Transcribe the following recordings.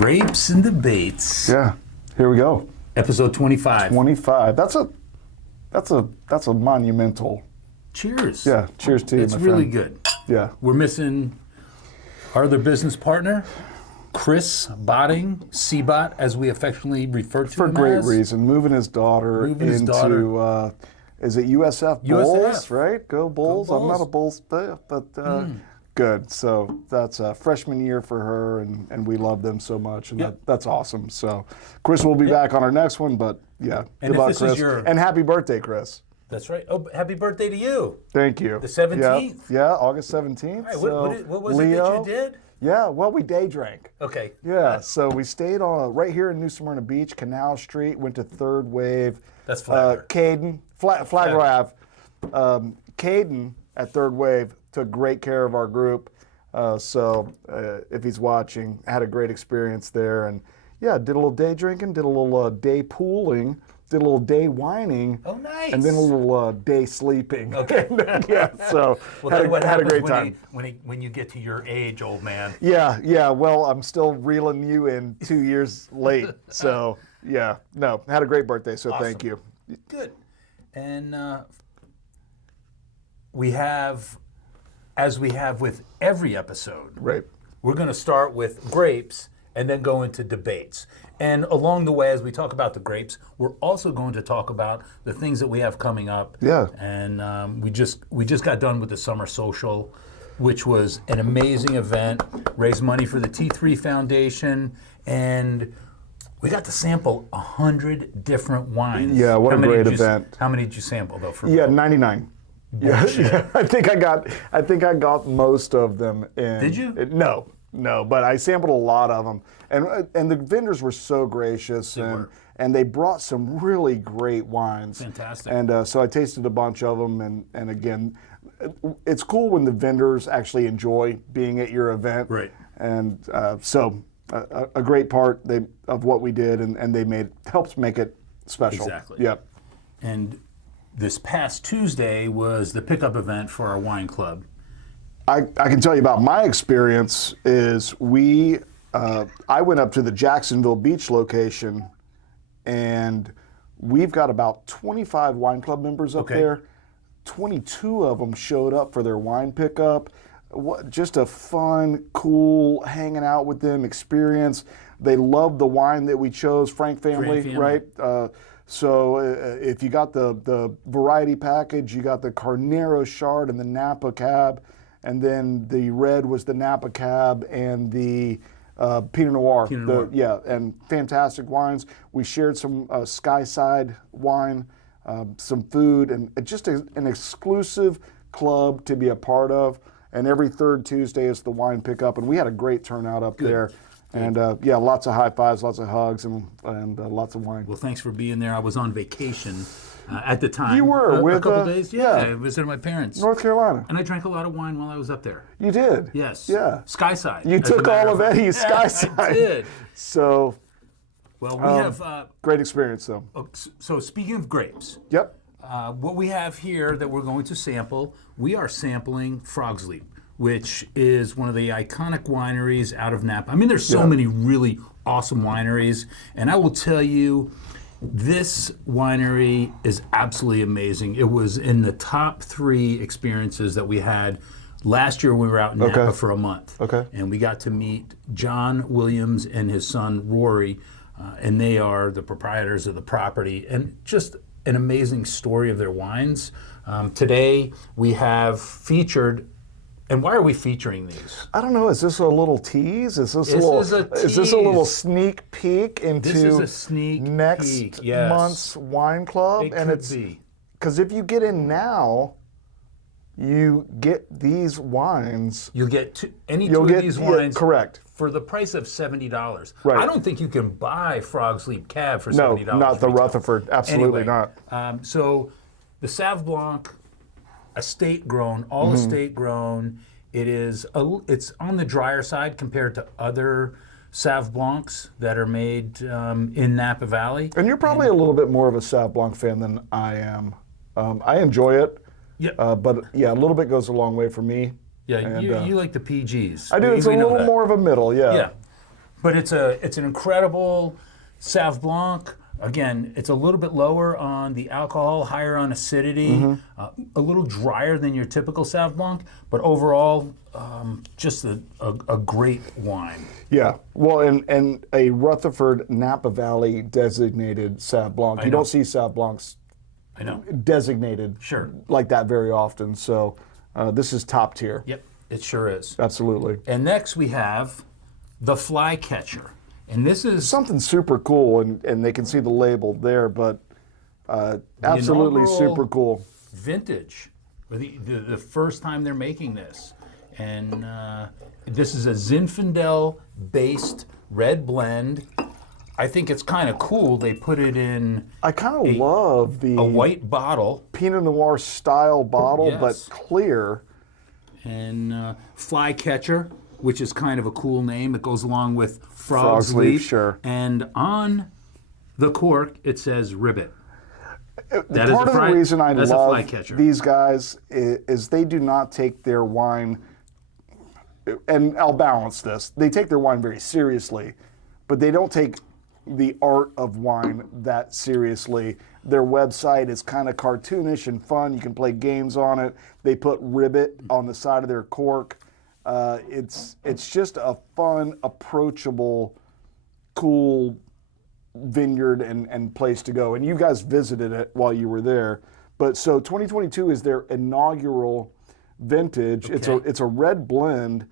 Grapes and Debates. Yeah, here we go. Episode 25. 25. That's a monumental. Cheers. Yeah, cheers to you, It's my really friend. good. Yeah. We're missing our other business partner, Chris Botting, C-Bot, as we affectionionally refer to For him great as. reason. Moving his daughter into, is it USF Bulls, USF. right? Go Bulls. Go I'm not a Bulls. Bulls fan, but good. So that's a freshman year for her, and we love them so much, and that's awesome. So Chris will be back on our next one, but yeah, And good if luck, this is Chris. And happy birthday, Chris. That's right. Oh, happy birthday to you. Thank you. The 17th? Yeah, August 17th. All right, So what was Leo, it that you did? Yeah, well, we day drank. Okay. Yeah, so we stayed on right here in New Smyrna Beach, Canal Street, went to Third Wave. That's Flagler. Caden, Flagler Ave. Caden at Third Wave took great care of our group. So if he's watching, had a great experience there. And yeah, did a little day drinking, did a little day pooling, did a little day whining. Oh, nice. And then a little day sleeping. Okay. Yeah, so had a great time. When you get to your age, old man. Yeah. Well, I'm still reeling you in 2 years late. So, yeah. No, had a great birthday, so Awesome. Thank you. Good. And we have, as we have with every episode, Right. we're going to start with grapes and then go into debates. And along the way, as we talk about the grapes, we're also going to talk about the things that we have coming up. Yeah. And we just got done with the Summer Social, which was an amazing event, raised money for the T3 Foundation, and we got to sample 100 different wines. Yeah, what a great event. How many did you sample, though? Yeah, 99. Yeah, I think I got most of them in. Did you? No, but I sampled a lot of them. And the vendors were so gracious, and they brought some really great wines. Fantastic. And so I tasted a bunch of them, and again, it's cool when the vendors actually enjoy being at your event. Right. And so a great part of what we did, and they helped make it special. Exactly. Yep. And this past Tuesday was the pickup event for our wine club. I can tell you about my experience is I went up to the Jacksonville Beach location, and we've got about 25 wine club members up there. 22 of them showed up for their wine pickup. Just a fun, cool, hanging out with them experience. They loved the wine that we chose, Frank Family. Right? So if you got the variety package, you got the Carnero Chard and the Napa Cab, and then the red was the Napa Cab and the Pinot Noir. Yeah, and fantastic wines. We shared some Skyside wine, some food, and just an exclusive club to be a part of. And every third Tuesday is the wine pickup, and we had a great turnout up there. And yeah, lots of high fives, lots of hugs, and lots of wine. Well, thanks for being there. I was on vacation at the time. You were a couple days. Yeah, I visited my parents. North Carolina. And I drank a lot of wine while I was up there. You did? Yes. Yeah. Skyside. You took all of Eddie's Skyside. I did. So. Well, we have. Great experience, though. So speaking of grapes. Yep. What we have here that we're going to sample, we are sampling Frog's Leap, which is one of the iconic wineries out of Napa. I mean, there's so many really awesome wineries, and I will tell you, this winery is absolutely amazing. It was in the top 3 experiences that we had last year. We were out in Napa for a month, and we got to meet John Williams and his son Rory, and they are the proprietors of the property, and just an amazing story of their wines. Today we have featured. And why are we featuring these? I don't know. Is this a little tease? Is this a little sneak peek into next month's wine club? It's because if you get in now, you get these wines. You'll get two of these wines. Correct. For the price of $70. Right. I don't think you can buy Frog's Leap Cab for $70. No, not the Rutherford. Absolutely not. So the Sauv Blanc, estate grown, all estate grown. It's on the drier side compared to other Sauv Blancs that are made in Napa Valley. And you're probably a little bit more of a Sauv Blanc fan than I am. I enjoy it. Yeah. But yeah, a little bit goes a long way for me. Yeah, you like the PGs. I do. It's a little more of a middle. Yeah. Yeah. But it's an incredible Sauv Blanc. Again, it's a little bit lower on the alcohol, higher on acidity, a little drier than your typical Sauv Blanc, but overall, just a great wine. Yeah, well, and a Rutherford Napa Valley designated Sauv Blanc. You don't see Sauv Blancs designated like that very often, so this is top tier. Yep, it sure is. Absolutely. And next we have the Flycatcher. And this is something super cool, and they can see the label there, but absolutely super cool. Vintage, the first time they're making this. And this is a Zinfandel-based red blend. I think it's kind of cool. They put it in I kind of love the a white bottle. Pinot Noir style bottle, Yes. but clear. And Flycatcher, which is kind of a cool name. It goes along with Frog's Leaf, sure. And on the cork, it says Ribbit. Part of the reason I love these guys is they do not take their wine, and I'll balance this, they take their wine very seriously, but they don't take the art of wine that seriously. Their website is kind of cartoonish and fun. You can play games on it. They put Ribbit on the side of their cork. It's just a fun, approachable, cool vineyard and place to go. And you guys visited it while you were there. But so 2022 is their inaugural vintage. Okay. It's a red blend.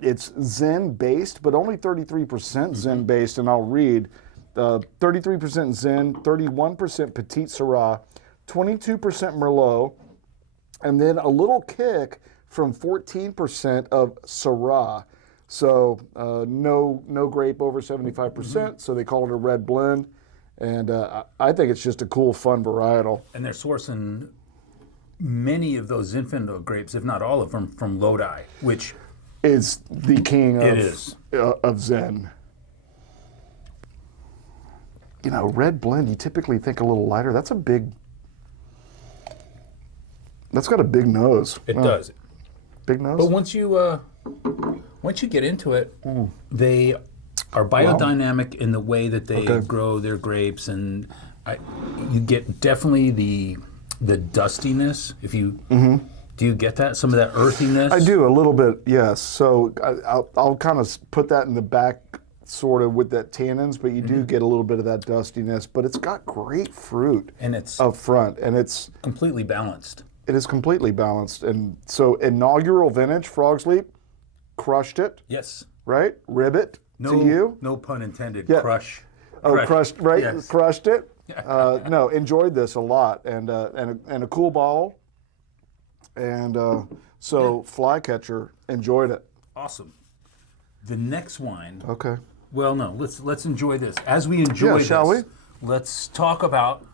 It's Zen based, but only 33% Zen based. And I'll read 33% Zen, 31% Petit Syrah, 22% Merlot, and then a little kick from 14% of Syrah. So no grape over 75%, so they call it a red blend. And I think it's just a cool, fun varietal. And they're sourcing many of those Zinfandel grapes, if not all of them, from Lodi, which is the king of Zen. You know, red blend, you typically think a little lighter. That's got a big nose. It does. Big nose? But once you get into it, they are biodynamic in the way that they grow their grapes, and you get definitely the dustiness. If you do you get that, some of that earthiness? I do a little bit, yes. So I'll kind of put that in the back, sort of with that tannins, but you do get a little bit of that dustiness. But it's got great fruit, and it's up front, and it's completely balanced. It is completely balanced, and so inaugural vintage, Frog's Leap, crushed it. Yes. Right? Ribbit to you. No pun intended. Yeah. Crush. Crushed. Right? Yes. Crushed it. No, enjoyed this a lot, and a cool bottle, and so Flycatcher, enjoyed it. Awesome. The next wine. Okay. Well, no. Let's enjoy this. As we enjoy this, shall we? Let's talk about.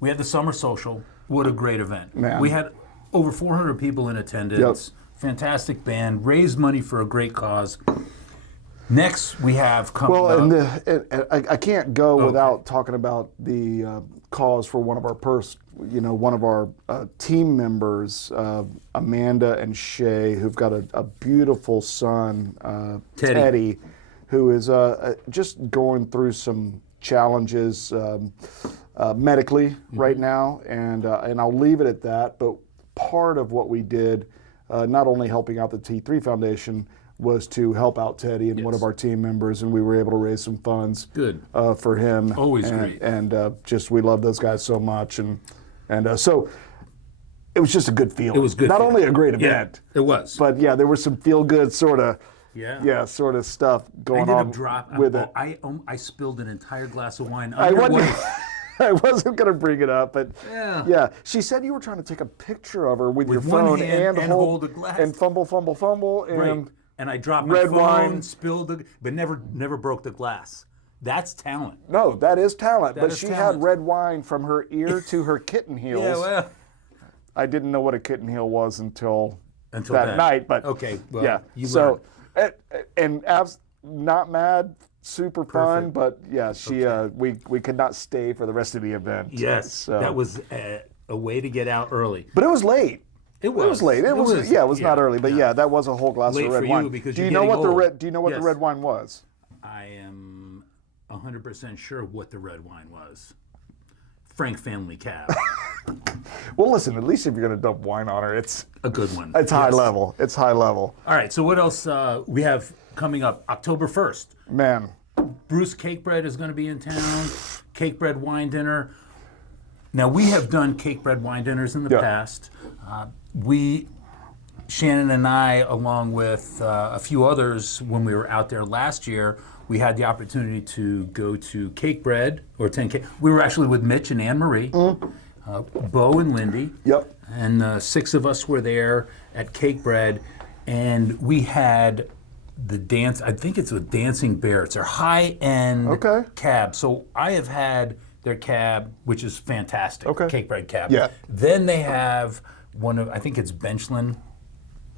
We had the summer social. What a great event. Man. We had over 400 people in attendance. Yep. Fantastic band. Raised money for a great cause. Next, we have coming up. Well, and I can't go without talking about the cause for one of our team members, Amanda and Shay, who've got a beautiful son, Teddy, who is just going through some challenges medically right now, and I'll leave it at that. But part of what we did, not only helping out the T3 Foundation, was to help out Teddy and one of our team members, and we were able to raise some funds for him. Always great. And just we love those guys so much, and so it was just a good feeling. It was good. Not only a great event, it was, but there was some feel good sort of sort of stuff going on with it. I spilled an entire glass of wine. I wasn't going to bring it up, but she said you were trying to take a picture of her with your phone and hold the glass and fumble, and. Right. And I dropped my phone, spilled but never broke the glass. That's talent. No, that is talent. But she had red wine from her ear to her kitten heels. Yeah, well. I didn't know what a kitten heel was until that night. But okay, well, yeah. You so not mad, super fun. But yeah, we could not stay for the rest of the event. Yes, so. That was a way to get out early. But it was late. It was late. It was not early, but that was a whole glass late of red for wine. you because do you know what old. the red wine was? I am 100% sure what the red wine was. Frank Family Cab. Well, listen, at least if you're going to dump wine on her, it's A good one. It's high Yes. level. It's high level. All right, so what else we have coming up? October 1st. Man, Bruce Cake Bread is going to be in town. Cake Bread Wine Dinner. Now, we have done Cake Bread Wine Dinners in the Yeah. past. Shannon and I, along with a few others, when we were out there last year, we had the opportunity to go to Cake Bread, or 10 Cake. We were actually with Mitch and Anne Marie, Bo and Lindy. Yep. And 6 of us were there at Cake Bread, and we had the dance, I think it's a Dancing Bear. It's their high-end Okay. cab. So I have had their cab, which is fantastic, Okay. Cake Bread cab. Yeah. Then they have one of, I think it's Benchland.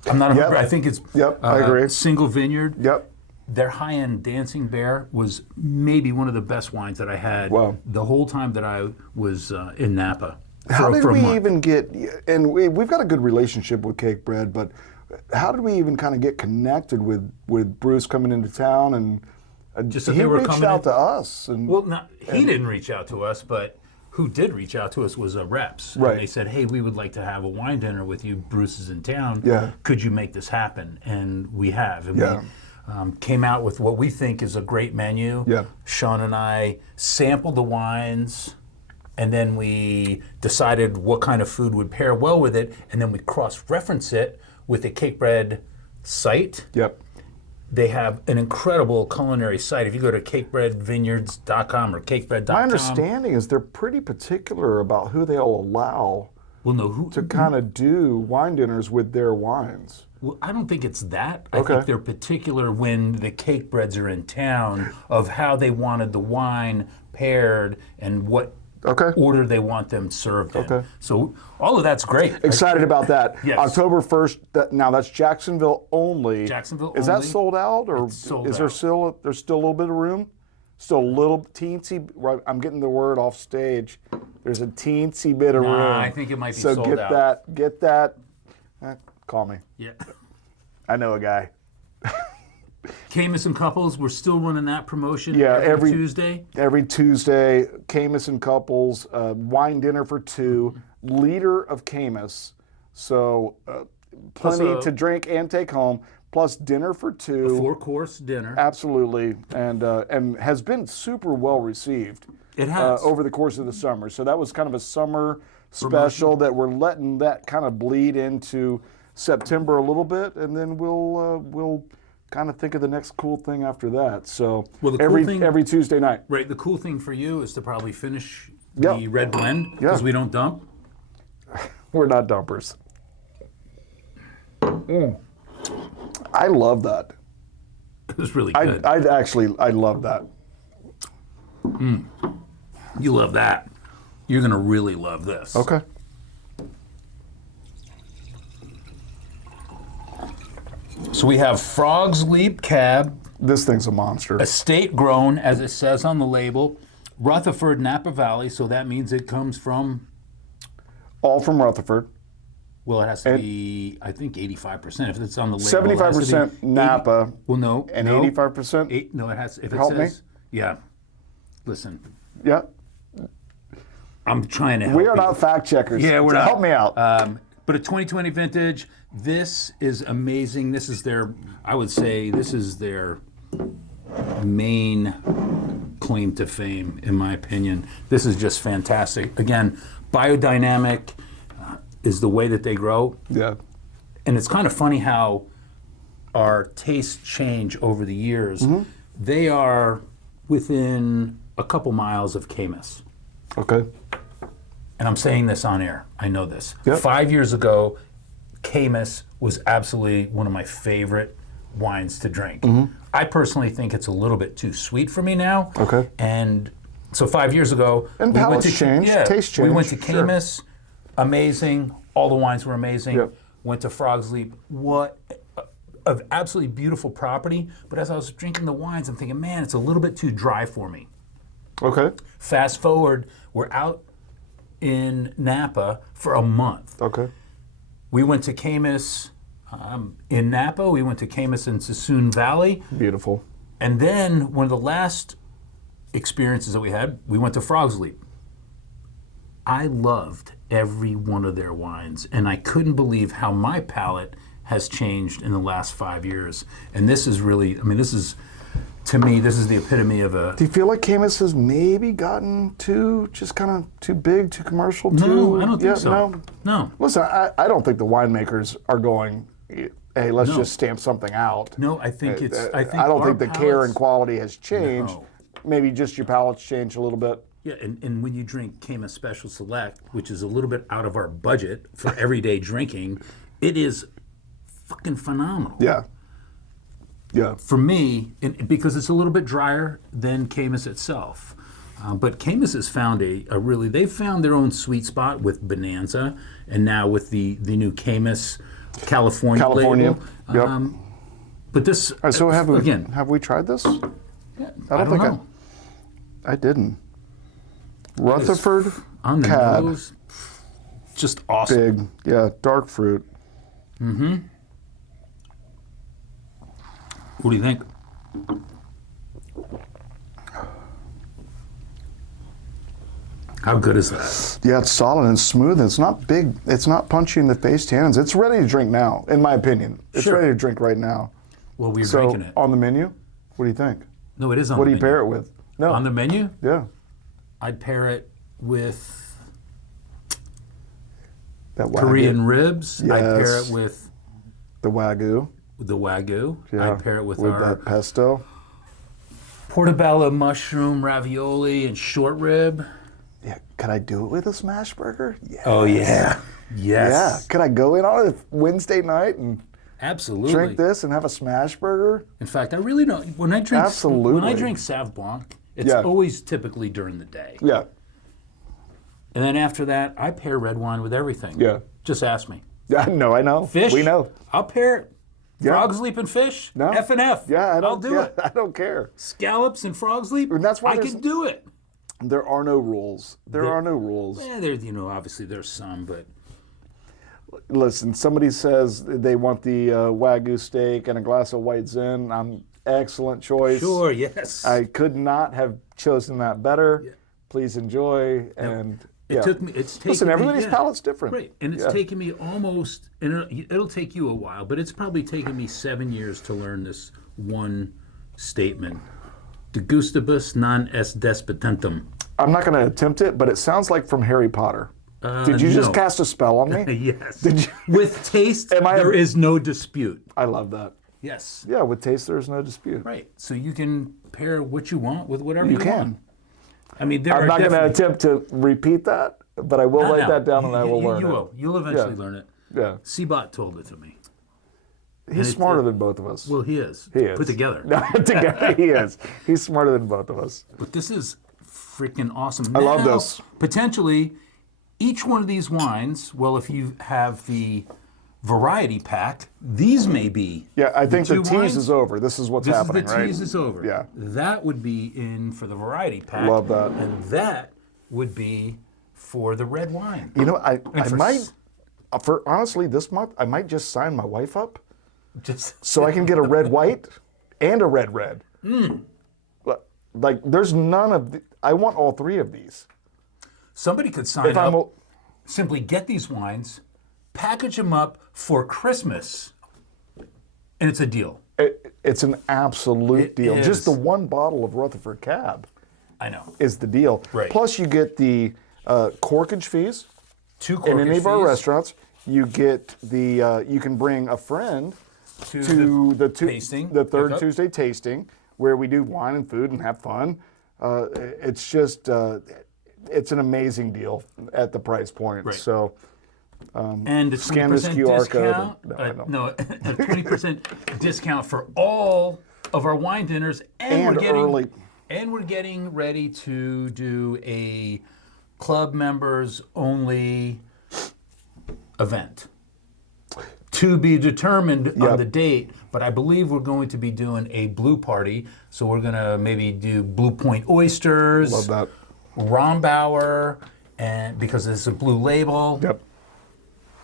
I'm not, Yep. I think it's Yep, I agree. Single Vineyard. Yep. Their high-end Dancing Bear was maybe one of the best wines that I had Wow. the whole time that I was in Napa. How did for a we month. even get, and we've got a good relationship with Cake Bread, but how did we even kind of get connected with Bruce coming into town? And Just that he they were reached coming out in? to us. And Well, he didn't reach out to us, but who did reach out to us was reps. Right. And they said, hey, we would like to have a wine dinner with you. Bruce is in town. Yeah. Could you make this happen? And we have. And Yeah. we came out with what we think is a great menu. Yeah. Sean and I sampled the wines, and then we decided what kind of food would pair well with it, and then we cross-reference it with the Cake Bread site. Yep. They have an incredible culinary site. If you go to cakebreadvineyards.com or cakebread.com. My understanding is they're pretty particular about who they'll allow Well, no, who? to kind of do wine dinners with their wines. Well, I don't think it's that. I Okay. think they're particular when the cake breads are in town of how they wanted the wine paired and what Okay. order they want them served in. Okay. So all of that's great. Excited about that. Yes. October 1st, now that's Jacksonville only. Jacksonville Is only. that sold out, or sold is there out. still there's still a little bit of room? Still a little teensy. Right, I'm getting the word off stage. There's a teensy bit of room. I think it might be so sold get out. that. Get that. Call me. Yeah. I know a guy. Camus and Couples, we're still running that promotion Yeah, every every- Tuesday. Every Tuesday, Camus and Couples, wine dinner for 2, liter of Camus, so plenty Plus, to drink and take home, plus dinner for 2. 4-course dinner. Absolutely, and has been super well received. It has. Over the course of the summer. So that was kind of a summer special that we're letting that kind of bleed into September a little bit, and then we'll kind of think of the next cool thing after that. So Well, the cool every thing- every Tuesday night. Right. The cool thing for you is to probably finish Yeah. the red blend because Yeah. we don't dump. We're not dumpers. I love that. It was really good. I love that. You love that. You're going to really love this. Okay. So we have Frog's Leap Cab, This thing's a monster. estate grown, as it says on the label, Rutherford, Napa Valley. So that means it comes from, All from Rutherford. well, it has to be, I think, 85%. If it's on the label, it has to be 75% Napa. Well, no. And no. 85%? No, it has, if it Help me? says, yeah. Listen, Yeah. I'm trying to help We are you. not fact checkers. Yeah, we're So not. Help me out. But a 2020 vintage, this is amazing. This is their, I would say, this is their main claim to fame, in my opinion. This is just fantastic. Again, biodynamic is the way that they grow. Yeah. And it's kind of funny how our tastes change over the years. Mm-hmm. They are within a couple miles of Camus. Okay. And I'm saying this on air. I know this. Yep. 5 years ago, Camus was absolutely one of my favorite wines to drink. I personally think it's a little bit too sweet for me now. Okay. And so 5 years ago, And we went palates to change, taste We went to change, sure. Camus, amazing. All the wines were amazing. Yep. Went to Frog's Leap. What of absolutely beautiful property. But as I was drinking the wines, I'm thinking, man, it's a little bit too dry for me. Okay. Fast forward, we're out in Napa for a month. Okay. We went to Camus in Napa. We went to Camus in Sassoon Valley. Beautiful. And then one of the last experiences that we had, we went to Frog's Leap. I loved every one of their wines, and I couldn't believe how my palate has changed in the last 5 years. And this is really, I mean, this is, to me, this is the epitome of a... Do you feel like Caymus has maybe gotten just kind of too big, too commercial? No, I don't think so. No? No. Listen, I don't think the winemakers are going, hey, let's just stamp something out. No, I think it's... I don't think the care and quality has changed. No. Maybe just your palate's changed a little bit. Yeah, and when you drink Caymus Special Select, which is a little bit out of our budget for everyday drinking, it is fucking phenomenal. Yeah. Yeah. For me, because it's a little bit drier than Caymus itself. But Caymus has found they've found their own sweet spot with Bonanza, and now with the new Caymus California label. Yep. But this, All right, so have we tried this? Yeah, I don't think I didn't. Rutherford on the Cab. nose, just awesome. Big, yeah, dark fruit. Mm-hmm. What do you think? How good is that? Yeah, it's solid and smooth. It's not big. It's not punchy in the face tannins. It's ready to drink now, in my opinion. It's ready to drink right now. Well, we're drinking it. On the menu, what do you think? No, it is on What the do menu. you pair it with? No. On the menu? Yeah. I'd pair it with That Wagyu. Korean ribs. Yes. I'd pair it with the Wagyu. the Wagyu. Yeah. I'd pair it with our that pesto. portobello mushroom ravioli and short rib. Yeah. Could I do it with a smash burger? Yeah. Oh, yeah. Yes. Yeah. Could I go in on a Wednesday night and Absolutely. drink this and have a smash burger? In fact, I really don't. When I drink Absolutely. Sauv Blanc, it's always typically during the day. Yeah. And then after that, I pair red wine with everything. Yeah. Just ask me. Yeah. No, I know. Fish? We know. I'll pair it. Yeah. Frog's Leap and fish? No. F and F. Yeah. I'll do it. I don't care. Scallops and Frog's Leap? And that's why I can do it. There are no rules. There are no rules. Yeah, there's, obviously there's some, but Listen, somebody says they want the Wagyu steak and a glass of white Zin. Excellent choice. sure, yes. I could not have chosen that better. Yeah. Please enjoy. And It's taken listen, everybody's me, palate's different. Right, and it's taken me almost, and it'll take you a while, but it's probably taken me 7 years to learn this one statement. De gustibus non est despotentum. I'm not going to attempt it, but it sounds like from Harry Potter. Did you just cast a spell on me? Yes. Did you? With taste, there is no dispute. I love that. Yes. Yeah, with taste, there's no dispute. Right. So you can pair what you want with whatever you can. want. I mean, I'm not going to attempt to repeat that, but I will write that down and I will learn it. You will. You'll eventually learn it. Yeah. Seabot told it to me. He's smarter than both of us. Well, he is. He is. Put together. No, together he is. He's smarter than both of us. But this is freaking awesome. I love this. Potentially, each one of these wines, well, if you have the variety pack, these may be. Yeah, I think the two tease wines. is over. This is what's happening, The right? tease is over. Yeah. That would be in for the variety pack. Love that. And that would be for the red wine. You know, I for might, for honestly, this month, I might just sign my wife up Just so I can get a red white and a red red. Like, there's none of I want all three of these. somebody could sign up. Simply get these wines, package them up for Christmas, and it's a deal. It's an absolute deal. is. Just the one bottle of Rutherford Cab I know. is the deal. Right. Plus, you get the corkage fees. 2 In corkage any of our fees restaurants, you get the you can bring a friend to the tasting, tasting, the third pickup. Tuesday tasting, where we do wine and food and have fun. It's just it's an amazing deal at the price point. Right. So and a scan this 20% QR code discount. and- no, I don't. No, a 20% discount for all of our wine dinners, And early. And we're getting ready to do a club members only event. To be determined on the date, but I believe we're going to be doing a blue party. So we're gonna maybe do Blue Point oysters, Love that. Rombauer, and because it's a blue label. Yep.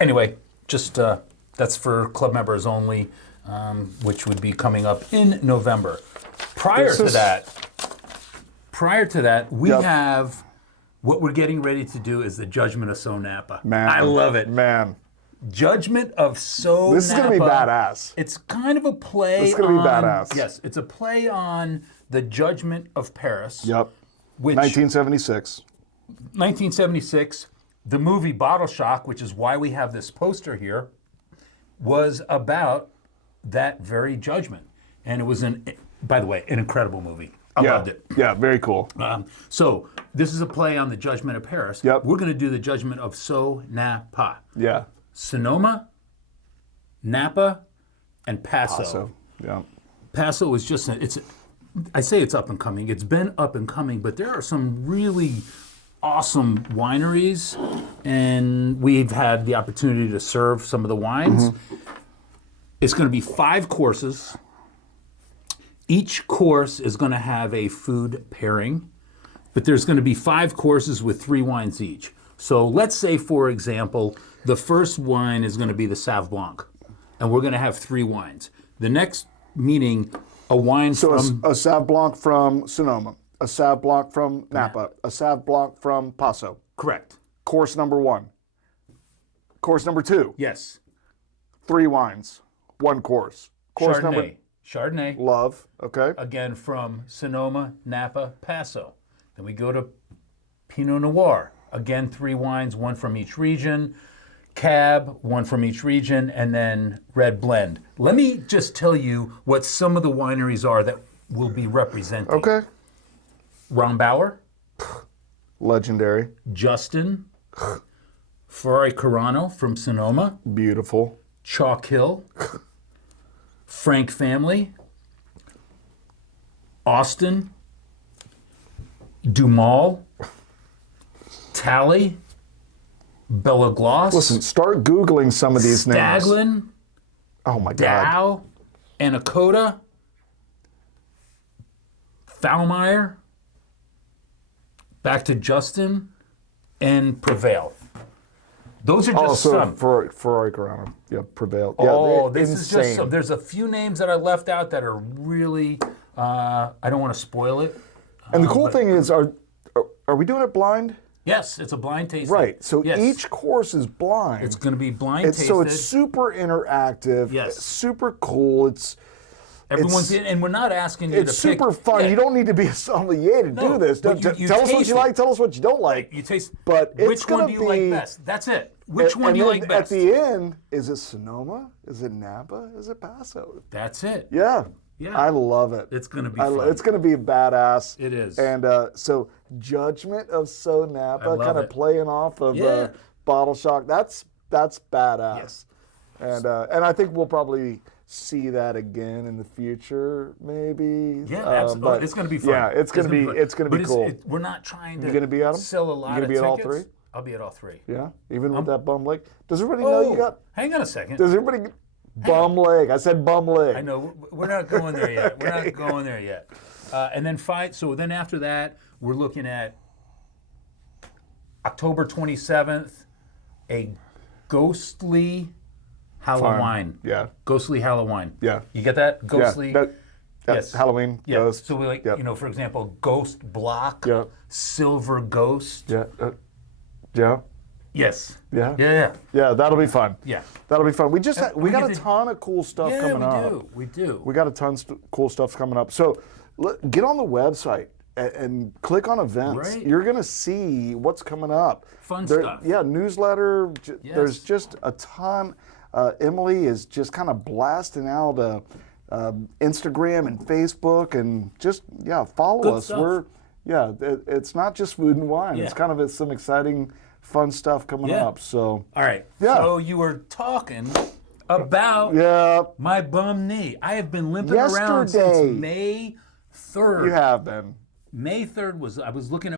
Anyway, just that's for club members only, which would be coming up in November. Prior to that, we Yep. have what we're getting ready to do is the Judgment of SoNapa. Man, I love it. Man, Judgment of SoNapa. this is gonna be badass. It's kind of a play. This is gonna be on, badass. Yes, it's a play on the Judgment of Paris. Yep. Which 1976. 1976, the movie Bottle Shock, which is why we have this poster here, was about that very judgment. And it was, by the way, an incredible movie. I loved it. Yeah, very cool. So this is a play on the Judgment of Paris. Yep. We're going to do the Judgment of SoNapa. Yeah. Sonoma, Napa, and Paso. So, yeah. Paso is just, I say it's up and coming. It's been up and coming, but there are some really awesome wineries, and we've had the opportunity to serve some of the wines. It's going to be 5 courses. Each course is going to have a food pairing, but there's going to be 5 courses with 3 wines each. So let's say, for example, the first wine is going to be the Sauv Blanc, and we're going to have 3 wines. The next meaning, a wine from... a Sauv Blanc from Sonoma, a Sauv Blanc from Napa, a Sauv Blanc from Paso. Correct. Course number 1. Course number 2. Yes. 3 wines, 1 course. Course number... Chardonnay. Love, okay. Again, from Sonoma, Napa, Paso. Then we go to Pinot Noir. Again, 3 wines, 1 from each region. Cab, 1 from each region, and then red blend. Let me just tell you what some of the wineries are that will be represented. Okay. Rombauer, Legendary. Justin, Ferrari Carano from Sonoma, Beautiful. Chalk Hill, Frank Family, Austin, Dumal, Tally, Bella Gloss. Listen, start Googling some of these names. Staglin, Oh my God. Dow, Anacoda, Foulmeyer, back to Justin, and Prevail. Those are just Also, some. Ferrari Carano. Yeah, Prevail. Oh, Yeah, this insane. is just some. There's a few names that I left out that are really, I don't want to spoil it. And the cool thing is, are we doing it blind? Yes, it's a blind tasting. Right. So yes. each course is blind. It's going to be blind tasted. So it's super interactive. Yes. It's super cool. Everyone's in, and we're not asking you to pick. It's super fun. Yeah. You don't need to be a sommelier to do this. but you Tell us what taste you it. like. Tell us what you don't like. You taste. But it's which one gonna do you like be- best? That's it. Which one and do you then like best? At the end, is it Sonoma? Is it Napa? Is it Paso? That's it. Yeah. Yeah. I love it. It's going to be fun. It's going to be badass. It is. And so Judgment of SoNapa, love kind of it. playing off of Yeah. Bottle Shock. That's badass. Yes. And I think we'll probably see that again in the future, maybe. Yeah, absolutely. But It's going to be fun. Yeah, it's going to be fun. it's going to But be cool. we're not trying to You gonna be at 'em? sell a lot You gonna of be at all tickets. 3? I'll be at all 3. Yeah, even with that bum leg. Does everybody know you got? Hang on a second. Does everybody bum leg? I said bum leg. I know we're not going there yet. We're not going there yet. And then So then after that, we're looking at October 27th, a ghostly Halloween. Yeah. Ghostly Halloween. Yeah. You get that? Ghostly. Yeah. Yes. Halloween. Yeah. Ghost. So we like, Yep. for example, Ghost Block. Yeah. Silver Ghost. Yeah. Yeah. Yes. Yeah. Yeah. Yeah. That'll be fun. Yeah. That'll be fun. We we got get a to- ton of cool stuff Yeah, coming we up. do. We do. We got a ton of cool stuff coming up. So get on the website and click on events. Right. You're gonna see what's coming up. Fun stuff. Yeah, newsletter. Yes. There's just a ton. Emily is just kind of blasting out Instagram and Facebook, and just follow Good us. stuff. It's not just food and wine. Yeah. It's kind of some exciting, fun stuff coming Yeah. up. So All right. Yeah. So you were talking about yeah, my bum knee. I have been limping around Yesterday. since May 3rd. you have been. May 3rd I was looking at